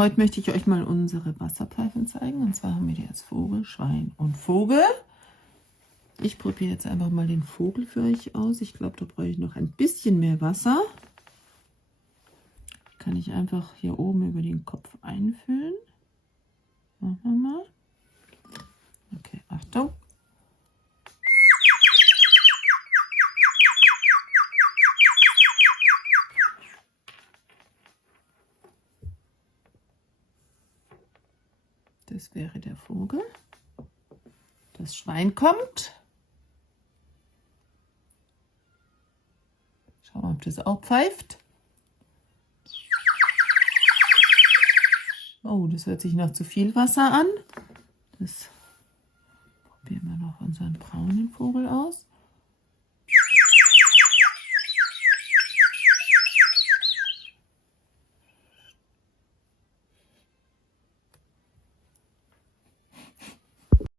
Heute möchte ich euch mal unsere Wasserpfeifen zeigen. Und zwar haben wir die als Vogel, Schwein und Vogel. Ich probiere jetzt einfach mal den Vogel für euch aus. Ich glaube, da brauche ich noch ein bisschen mehr Wasser. Kann ich einfach hier oben über den Kopf einfüllen. Machen wir mal. Okay, Achtung. Das wäre der Vogel. Das Schwein kommt. Schauen wir mal, ob das auch pfeift. Oh, das hört sich nach zu viel Wasser an. Das probieren wir noch unseren braunen Vogel aus.